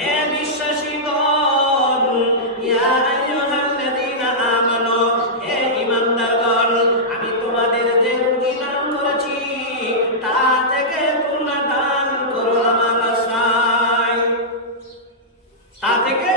হে বিশ্বাসীগণ, ইয়া আইয়ুহাল্লাযীনা আমানু, হে ঈমানদারগণ, আমি তোমাদের যে রুজি দান করেছি তা থেকে তোমরা দান করো আমার রাস্তায়, তা থেকে